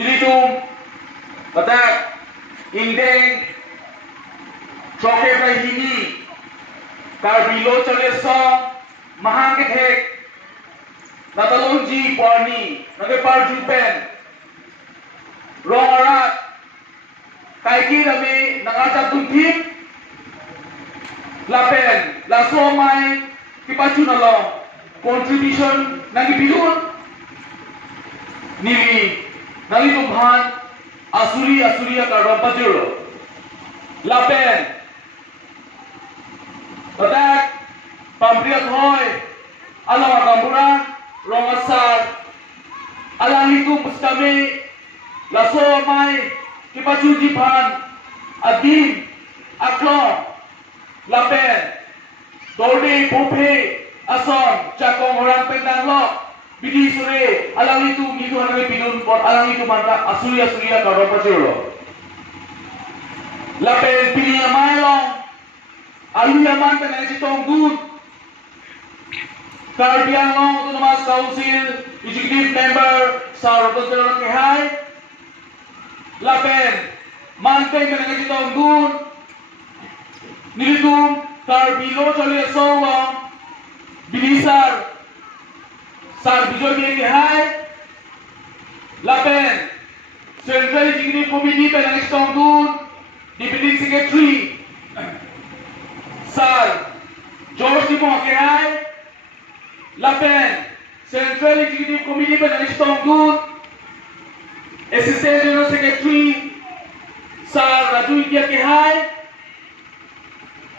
Nilitum, Batak, Indeng, Choke Bahini, Karbilo Chalesa, Mahangkethek, Natalonji Barni, Nagapar Jupen, Rongarat, Kaiki Rami, Nangata Tuntim, Lapen, Lasomai, Kipachunalong, contribution, Nagipilun, Nili, Nalitumhan, Asuria Karampajuro, Lapen, Batak, Pampriat Hoy, Alamagambura, Rongasar, Alangitum Pustami, Lasomai, Kipachujipan, Adim, Aklong, Lapen, Dorde, Pope, Ason, Chakong, Orang Pendanglo, Bidi Sure, Alangitum, Itu Hanami Pidun, Por Alangitum Manta, Asuria Karampajuro, Lapen, Pilia Mailong, Aluyaman Penajitong Good, Carbian Long Autonomous Council, Executive Member, Sarototero Kehai, Lapen, Mantay Penajitong Good, Nilitum, Carbilo Cholia Songong, Bilisar, Sar Bijoy Kehai, Lapen, Central Executive Committee Penajitong Good, Deputy Secretary, Sar George Timon Kehai, Lapen, Central Executive Committee Penajitong Good, Assistant General Secretary, Sar Raju India Kehai,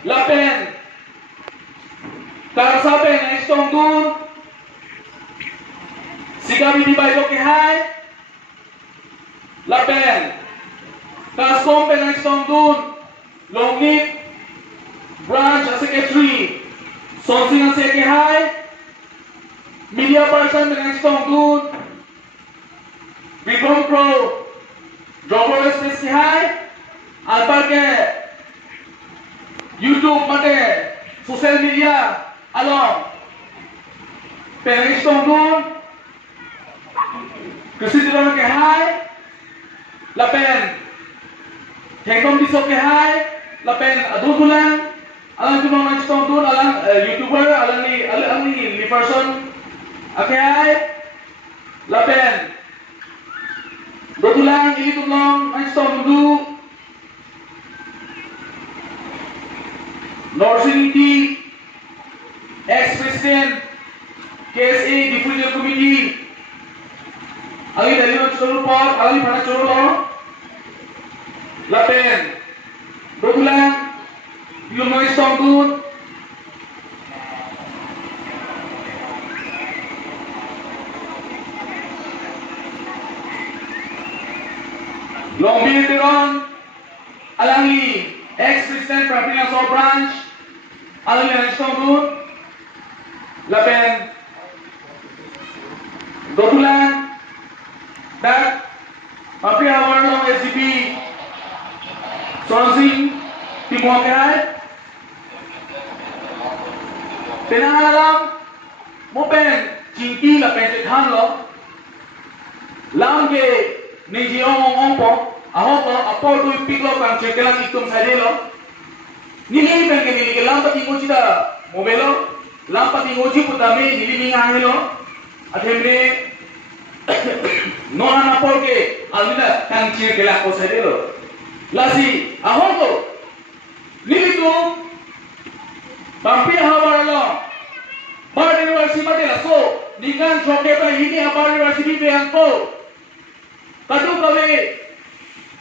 Lapen, Karasa Penajitong Good, Sigami Baito Kehai, Lapen, Kaskom Penajitong Good, Longnit, Branch Secretary, Sonsing Kehai, Media Person Penajitong Good, Vikram Pro, Jogor Space Kehai, Alparke, YouTube Mate, Social Media, Along, Penajitong Good, Krisitiron Kehai, Lapen, Hengkom Diso Kehai, Lapen Adudulan, Alang Tumang Penajitong Good, Alang YouTuber, Alang ni person, Kehai, Lapen, Dodulang, Ilitulong, Penajitong Good, Norsiniti, Ex-President, KSA, Diffusion Committee, Ali Dalino Chorupot, Ali Pana Chorolo, Lapen, Dodulang, Penajitong Good, Longbil Teron, Alangi, Ex-President Prapinas All Branch, Alangi Penajitong Good, Lapen, Dodulang, Dat, Papia Warlong SCP, Sonsing, Timon Kehai, Tenangalam, Mopen, Chinti Lapen Chethan Lo, Langge, Niji Ongpo, Ahoto, Apo Dui Piglo Kang Chekelang Ikum Sadelo, Nili Pengen Nili Lampati Mochida, Mobelo, Lampati Mochi Putame, Nili Angelo, Atemne, Nona Porke, Alina Kang Chekelang Sadelo, Lasi, Ahoto, Nili Tu, Pampia Havaralo, Bar University Matela, so, Nikan Choketa Hini Bar University Beanko, Kadu Kawe,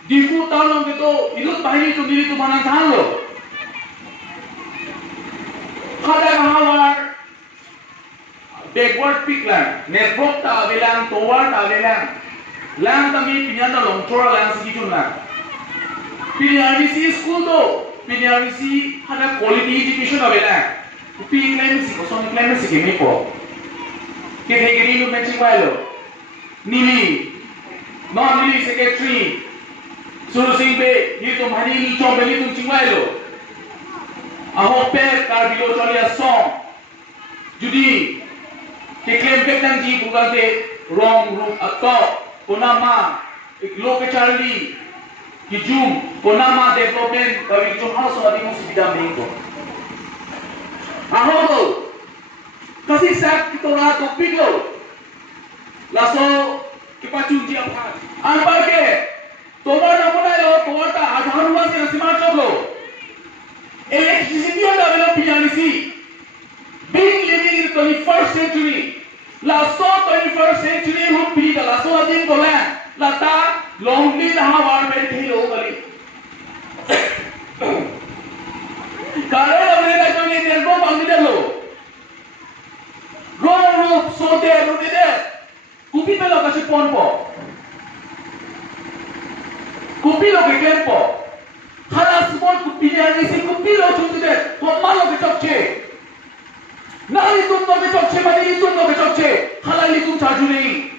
Difu Talong Kito, Idut Bahini to Nili to Manantalo. Kada Mahawar, backward peak land, network ta avelang, toward avelang, lang kami pinyata longtora lang sa kitun lang. PRVC school to, PRVC hada quality education avelang. PCLMC, kosong PCLMC kami po. Kini lu mention walo, Nili, non-Nili secretary, Suru Singbe, Yito Mahani, Chombe Litum Chingwalo, Ahoper, Carbilo Cholia Song, Judy, Kiklem Ketanji Bugante, Wrong Room Ato, Punama, Loke Charlie, Kijum, Ponama Development, Kavijum House of the Musida Mingo. Ahogo, Kasi Sak Kitorato Pigo, Lasso, Kipachunjia Park, Albarke, Tomana Monayo, Tomata, Adhanuas and Simachogo. Electricity on the Pianisi, being living in the 21st century. Lasso 21st century who be the lasso of the land. Lata lonely the Howard went here locally. Kare America doing their go on the low. Go so there, look at that. Kupita la Cachiponpo. Kupilo que tempo. Halas small Kupina is a Kupilo to the Pomalo the Chokche. Nari tum no Chokche, Mani tum no Chokche. Halali tum Tajuni.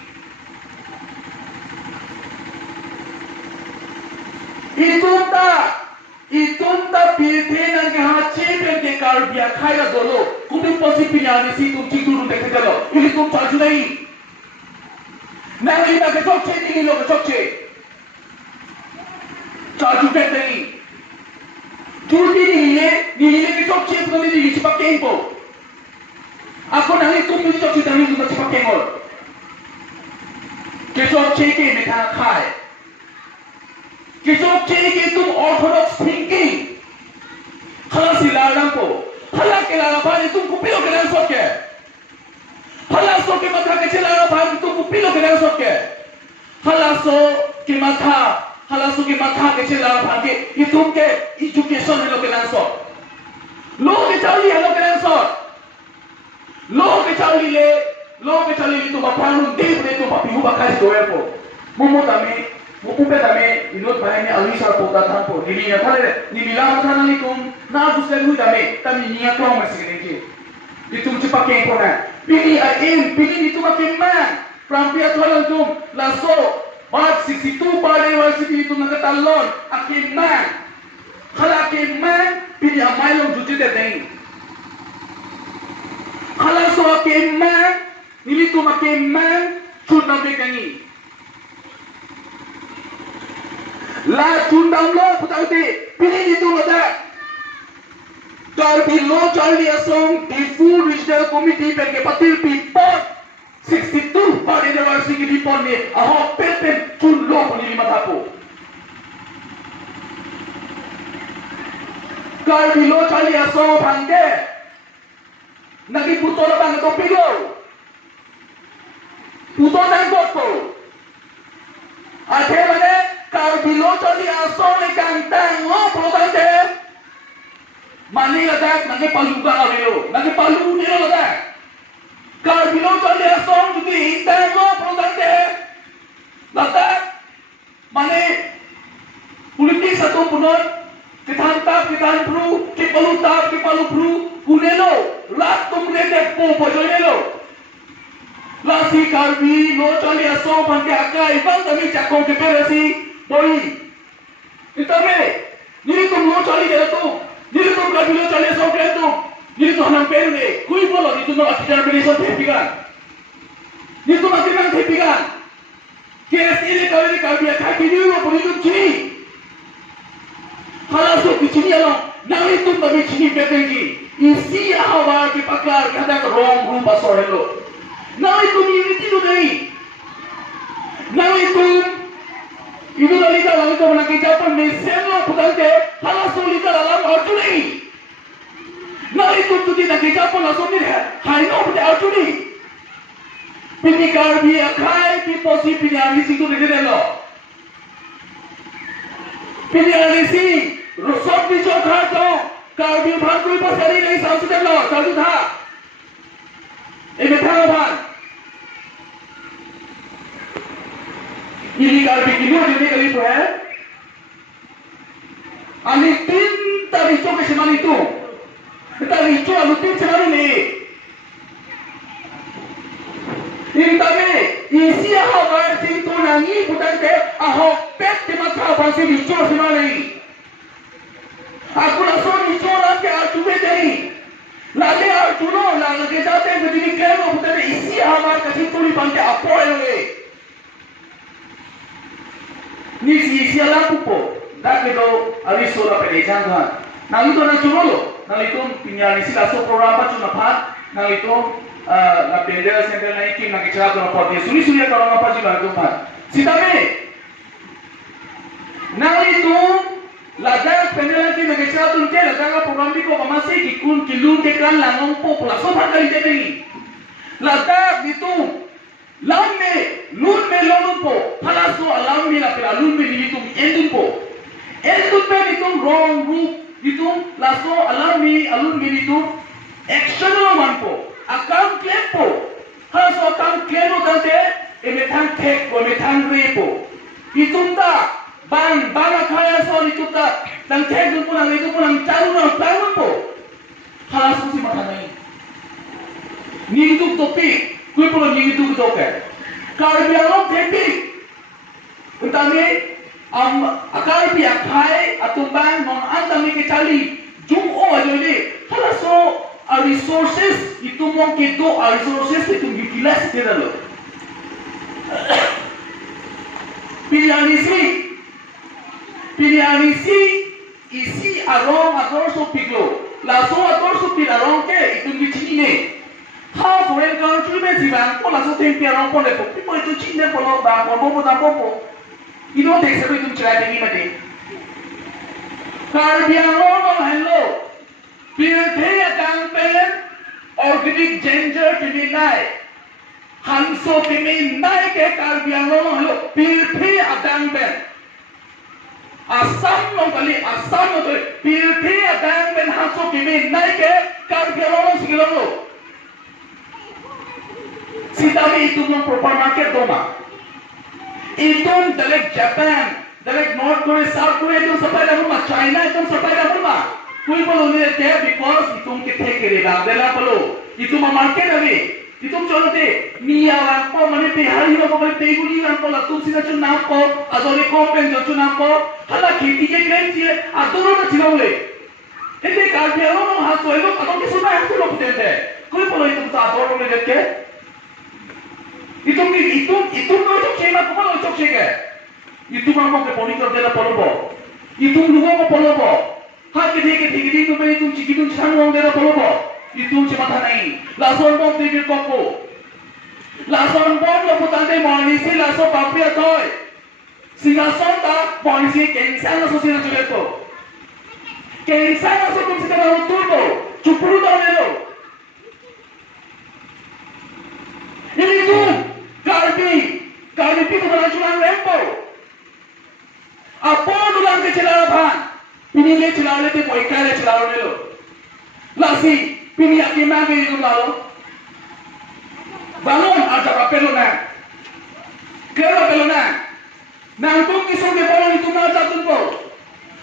Itunta piltenan ke hache pe kar biya khaiga dolo kumi posi piani si tum chituru dekhe dalo ili tum chaju nahi nahi na ke chokche ni lo ke chokche chaju pe nahi turki ni ke chokche ko ni chipak tempo ako nahi tum ni chokche nahi tum chipak tempo ke chokche ke me khana khai कि जो के तुम Orthodox thinking हला सिलाड़ा को हला के लाड़ा भाई तुम कुपिलो के नाम सोच के हला सो के माथा के चलाड़ा भाई तुम कुपिलो के नाम सोच के हला सो के माथा के चलाड़ा भाई ये तुम के एजुकेशन में लोग के नाम सोच लोग के चावली है लोग के नाम सोच लोग के चावली तुम अपना देव ने तुम अपनी हुआ खाई दोए को मुम्मो तमे Mukumpe dame inot bahaya ni alisa pota tanpo ni niya thale ni milam thana ni tum na dusle hui dame tami niya ko masih kenji di tum cepat ke pona pini aim pini ni tum akim man prampia tholan tum laso bat 62 pada university tum naga talon akim man khala akim man pini amailom juti de dei khala so akim man ni tum akim man chuna be kani La tundang lo putauti pilih itu ada. Kalau lo cari asong di full regional committee pergi patil pipot 62 pada universiti di pon ni ahok pepen tun lo pun lima tapu. Kalau lo cari asong pangge nagi puto lo bang topi lo puto nang koto. Ada mana? Kalau bilo tadi asal ni kantang, oh protante, mani ada, nanti palu juga avelo, nanti palu ni ada. Kalau bilo tadi asal jadi hintang, oh protante, datang, mani politik satu punor, kita pru, kita palu pru, punelo, lat tumne depo pojolelo. Lasi kalbi lo tadi asal pantai akai, bang kami cakap keperasi. Boy, kita me, ni tu lo cari dia tu, ni tu kalau lo cari software tu, ni tu hanam pen ni, kui bolo ni tu nak ajar beli software pikan, ni tu masih nak pikan, kes ini kalau dia kaki ni lo boleh tu cini, kalau so cini alam, nanti tu bagi cini petengi, isi awal dipakar kadang wrong room pasal lo, nanti tu ni tu ni, nanti tu itu lagi kalau itu nak kita pun meselo bukan ke halas solita dalam auto ni. Nah itu tu kita pun langsung ni hai no bukan auto ni. Pini karbi akai di posisi pini alis itu dia lo. Pini alisi rusok di coklat tu karbi bangku pasari ni sampai lo satu dah. Ini tharoban. Ini kalau bikin jadi kali itu Ani tim tadi coba semal itu, tadi coba lu tim semal ini. Ini tadi isi ahok tim tu nangi bukan ke ahok pet tempat pasti dicoba semal ini. Aku langsung dicoba ke arjume dari, lagi arjuno lagi jatuh begini kero bukan isi ahok kasih tuli pantai apa ini. ni si siala pupo dak itu ariso la pede jangan nang itu na churolo nang itu pinya ni sila so program pa chuna phat nang itu la pendera center na ikim na kichara to pa suri suri ka na pa chila to phat sitame nang itu lada pendera ki na kichara to ke lada program bi ko kamasi ki kun kilun ke kan langong po pula so phat kali te lada itu lambe lun me lolun po palaso alambi la pela lun me nitum endun po endun pe nitum wrong group nitum laso alambi alun me nitum external man po akam claim po palaso akam claim tante emetang tek ko emetang re po nitum ta bang akaya so nitum ta tang tek dun po nang nitum po nang charu na plan po palaso si matanai nitum topik kui pula ni itu betul ke? Kalau dia orang tepi, untame akal pihak kai atau bang non antame ke cali jum aja ni. Kalau so resources itu mungkin tu resources itu utilize kita lo. Pilihan isi arong so piklo. Laso so pil arong ke itu bicini ni. How foreign country may bang ko laso tempi arong po lepo people itu China po lo bang po po you don't take sabi tum chira tingi mati Caribbean no hello pirte akang pen organic ginger kini nai hanso kini nai ke Caribbean no hello pirte akang pen asam no to pirte akang pen hanso kini nai ke Caribbean no sigilo Sitami itu yang proper market doma. Itu dari Japan, dari North Korea, South Korea itu sampai dah rumah, China itu sampai dah rumah. Kui perlu ni dia because itu kita kira dah perlu. Itu market lagi. Itu cuma te niya lang po, mani te hari lang po, mani te guli lang po, latung sila cun nampo, adori kompen cun nampo. Hala खेती के claim cie, adoro na sila ule. Hindi Caribbean no haso elo, adong kisuna haso lo putente. Kui perlu itu kita adoro le dek ke. Itu no itu cema como no choque itu mamo ke poni kar dela polobo itu lugo ko polobo ha ke deke no be itu chikitu sang ngong dela polobo itu cema thanai lason bom de ko lason bom lo putante moni si laso papia toy singason ta poni si kensan so sina chuleto kensan so kum sita turbo chupuru da lelo ini tu Karbi tu bukan cuma rempo. Apa dulang ke celana pan? Pini le celana te koi kaya celana le lo. Lasi pini aki mangi itu lalu. Balon ada kapelo na. Kera pelo na. Nangtung kisong ke balon itu na jatun po.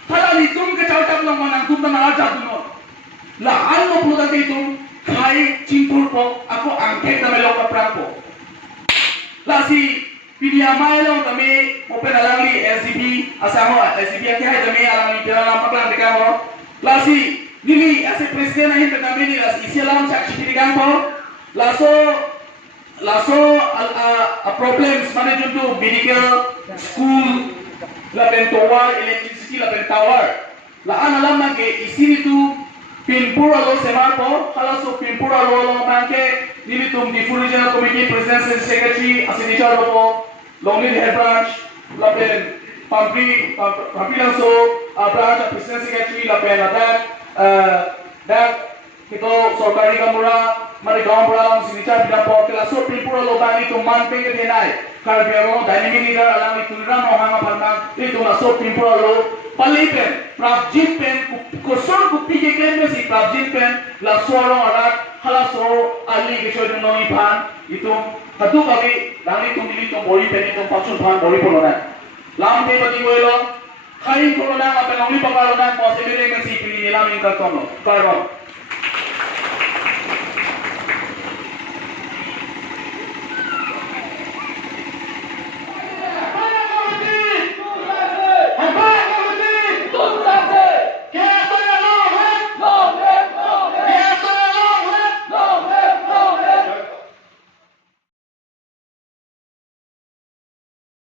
Kalau hitung ke cautak lang nangtung na jatun po. La ano po dati itu kai cimpul po. Ako angket na melok kaprang po. Lasi pidia mailo kami open alangi SCB asamo SCB aki hai kami alangi kira lampak lang dekamo lasi nili ase presiden ahin kami ni las isialam cak chiti kampo laso problems mana juntu medical school la tower electricity la tower la analam ke isi itu pinpura lo semapo halaso pinpura lo mangke nili tum di regional committee president secretary asinichar lo Longley head branch lapen pampri laso branch president secretary lapen that kita sorkari kamura mari gaon pura asinichar bidapo laso pinpura lo bani tum man penge denai Caribbean dynamic leader alang ituran ohanga pharma itu laso pinpura lo palipen prabjit pen kusor kupi ke klem si prabjit pen laso orang arat halaso ali ke chodun noi pan itu hatu kami dani tum dili tum bori pen itu faksun pan bori polonan lam te bati goelo khai polonan apa noli pakalonan pose mere ke si pili nilam ingkar tono karo